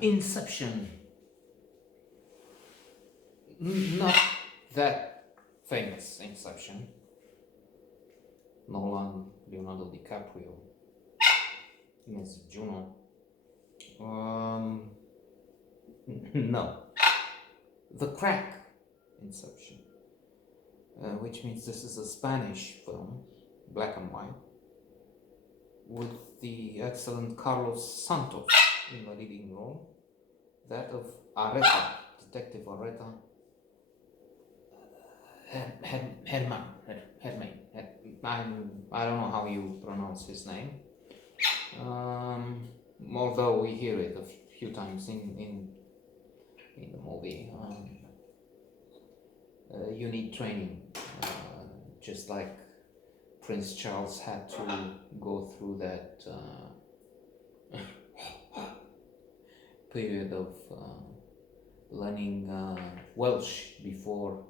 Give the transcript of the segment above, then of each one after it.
Inception. Not that famous Inception. Nolan, Leonardo DiCaprio, Miss Juno. No. The Crack Inception, which means this is a Spanish film, black and white, with the excellent Carlos Santos in the leading role, that of Areta, Detective Areta, Herman, I don't know how you pronounce his name, although we hear it a few times in the movie. You need training, just like Prince Charles had to go through that period of learning Welsh before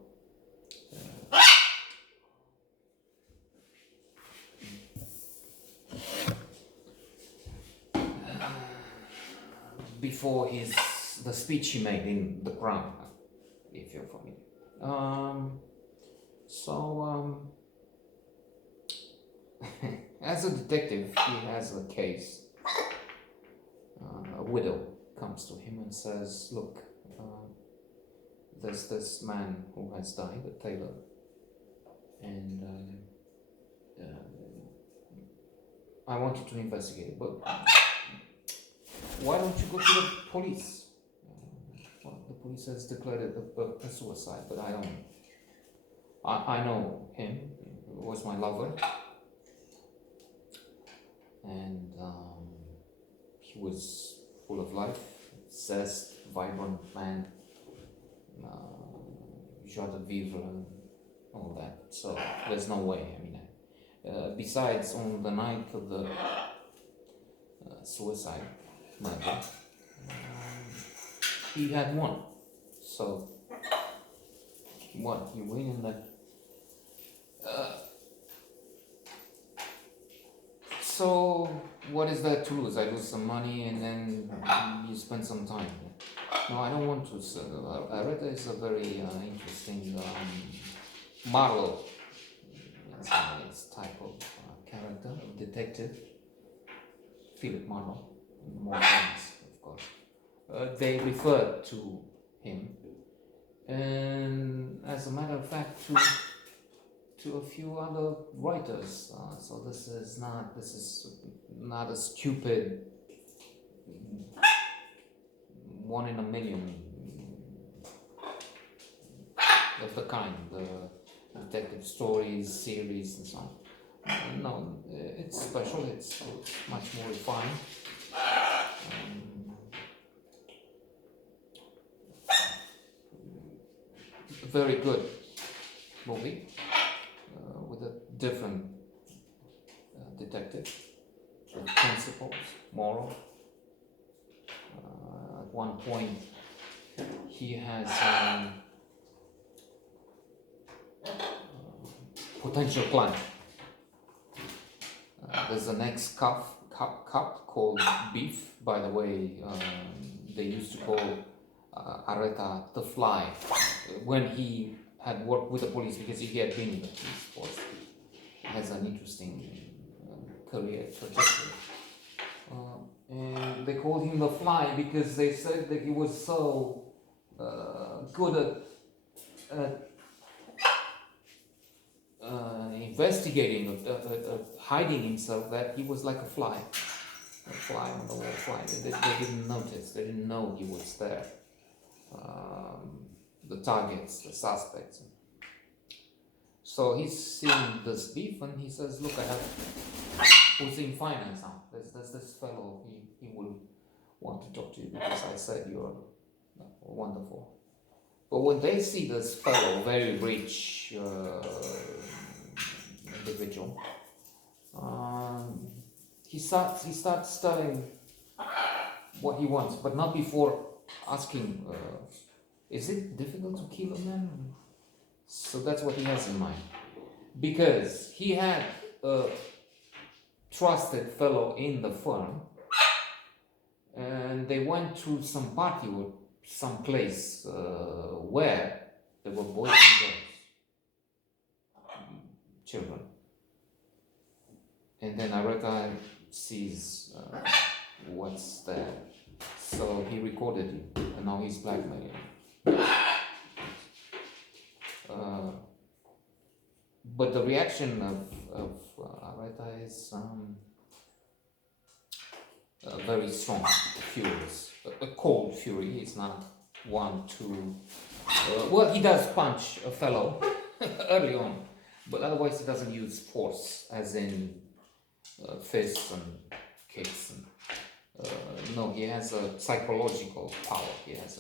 the speech he made in The Crown, if you're familiar. As a detective, he has a case. A widow comes to him and says, "Look, there's this man who has died, a tailor, and I want you to investigate it, but why don't you go to the police?" Well, the police has declared it a suicide, but I don't. I know him. He was my lover, and he was full of life, zest, vibrant man, joie de vivre, and all that. So there's no way. I mean, besides, on the night of the suicide murder, he had won. So what, you win in that? So what is there to lose? I lose some money and then you spend some time. No, I don't want to. Areta is a very interesting Marlowe type of character, detective. Philip Marlowe, more famous, of course. They refer to him, and as a matter of fact, to a few other writers. So this is not a stupid one in a million of the kind, the detective stories, series, and so on. No, it's special. It's much more refined. Very good movie with a different detective, with principles, moral. At one point, he has potential plan. There's an ex-cop called Beef. By the way, they used to call Areta the Fly when he had worked with the police, because he had been in the police force. He has an interesting career trajectory. And they called him the Fly because they said that he was so good at investigating, hiding himself, that he was like a fly on the wall fly. They didn't notice, they didn't know he was there. The targets, the suspects. So he's seeing this Beef and he says, "Look, I have who's in finance now. There's this fellow, he will want to talk to you because I said you're wonderful." But when they see this fellow, very rich individual, he starts telling what he wants, but not before asking, is it difficult to kill a man? So that's what he has in mind. Because he had a trusted fellow in the firm and they went to some party or some place where there were boys and girls, children. And then Areta sees what's there, so he recorded it, and now he's blackmailing. But the reaction of Areta is very strong, furious, a cold fury. He's not one to. Well, he does punch a fellow early on, but otherwise he doesn't use force, as in fists and kicks. And, no, he has a psychological power. He has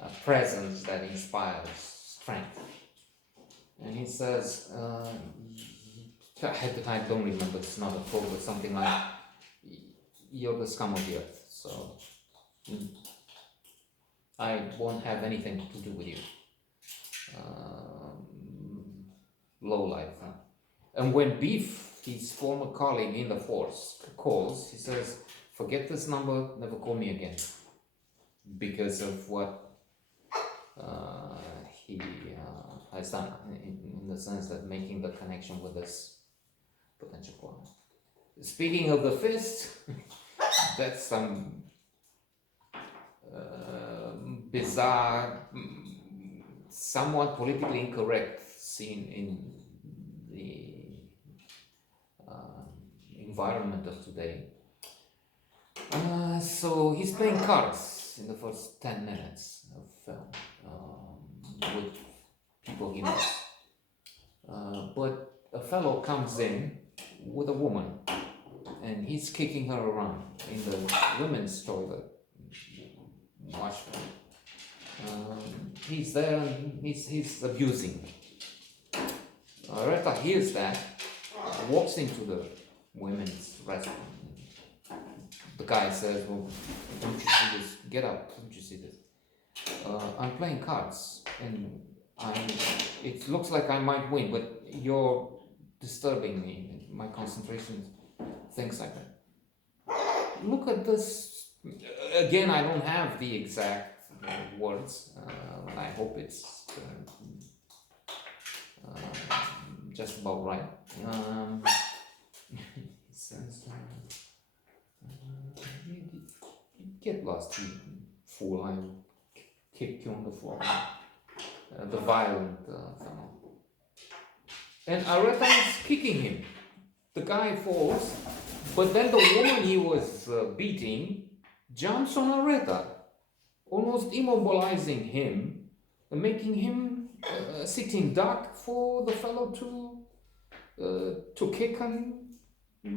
a presence that inspires strength. And he says, I don't remember, it's not a quote, but something like, "You're the scum of the earth, so I won't have anything to do with you. Low life." Huh? And when Beef, his former colleague in the force, calls, he says, "Forget this number, never call me again," because of what he has done, in the sense that making the connection with this potential client. Speaking of the fist, that's some bizarre, somewhat politically incorrect scene in the environment of today. So he's playing cards in the first 10 minutes of film with people he knows. But a fellow comes in with a woman, and he's kicking her around in the women's toilet washroom. He's there and he's abusing. Reta hears that, walks into the women's restroom. The guy says, "Well, don't you see this? Get up, don't you see this? I'm playing cards, and it looks like I might win, but you're disturbing me, my concentration," things like that. Look at this. Again, I don't have the exact words. I hope it's just about right. It says, "Get lost, you fool, I'll kick you on the floor." The violent fellow. And Areta is kicking him. The guy falls, but then the woman he was beating jumps on Areta, almost immobilizing him, and making him sitting duck for the fellow to kick and,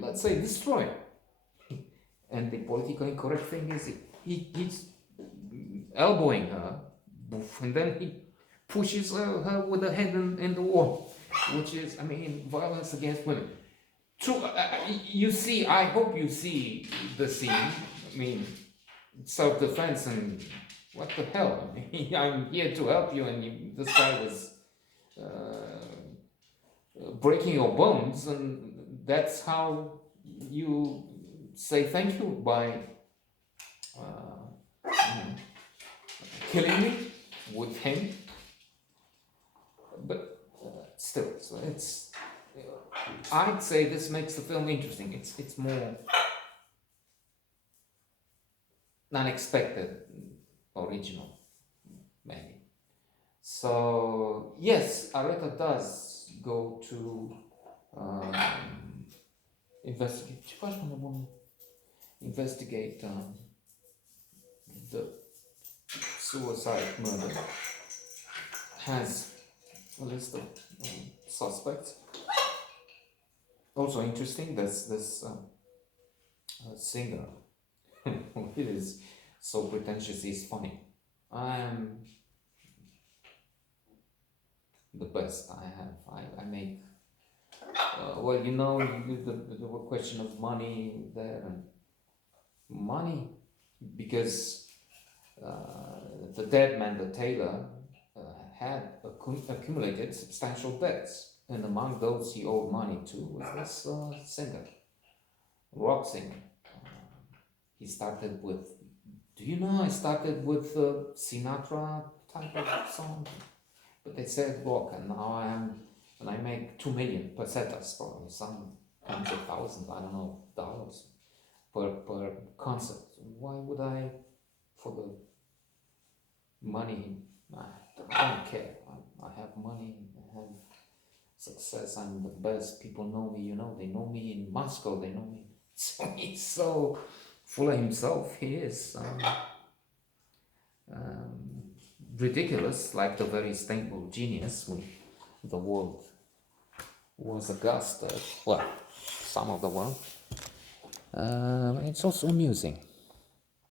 let's say, destroy. And the politically correct thing is he's elbowing her, and then he pushes her with the head in the wall, which is, I mean, violence against women. True, you see, I hope you see the scene. I mean, self-defense, and what the hell? I mean, I'm here to help you, and this guy was breaking your bones, and that's how you say thank you, by killing me with him. But still, so it's. I'd say this makes the film interesting. It's more unexpected, original, maybe. So yes, Areta does go to investigate the suicide murder. Has a list of suspects. Also interesting, there's this singer who is so pretentious he's funny. I'm the best I make. Well, you know, the question of money there, and money, because the dead man, the tailor, had accumulated substantial debts, and among those he owed money to was this singer, rock singer. He started with, do you know, I started with Sinatra type of song. But they said, look, and now and I make 2 million pesetas, probably some tens of thousands, I don't know, dollars per concert. Why would I, for the money, I don't care. I have money, I have success, I'm the best, people know me, they know me in Moscow, they know me. So he's so full of himself, he is. Um, Ridiculous, like the very stable genius when the world was aghast at, well, some of the world. It's also amusing.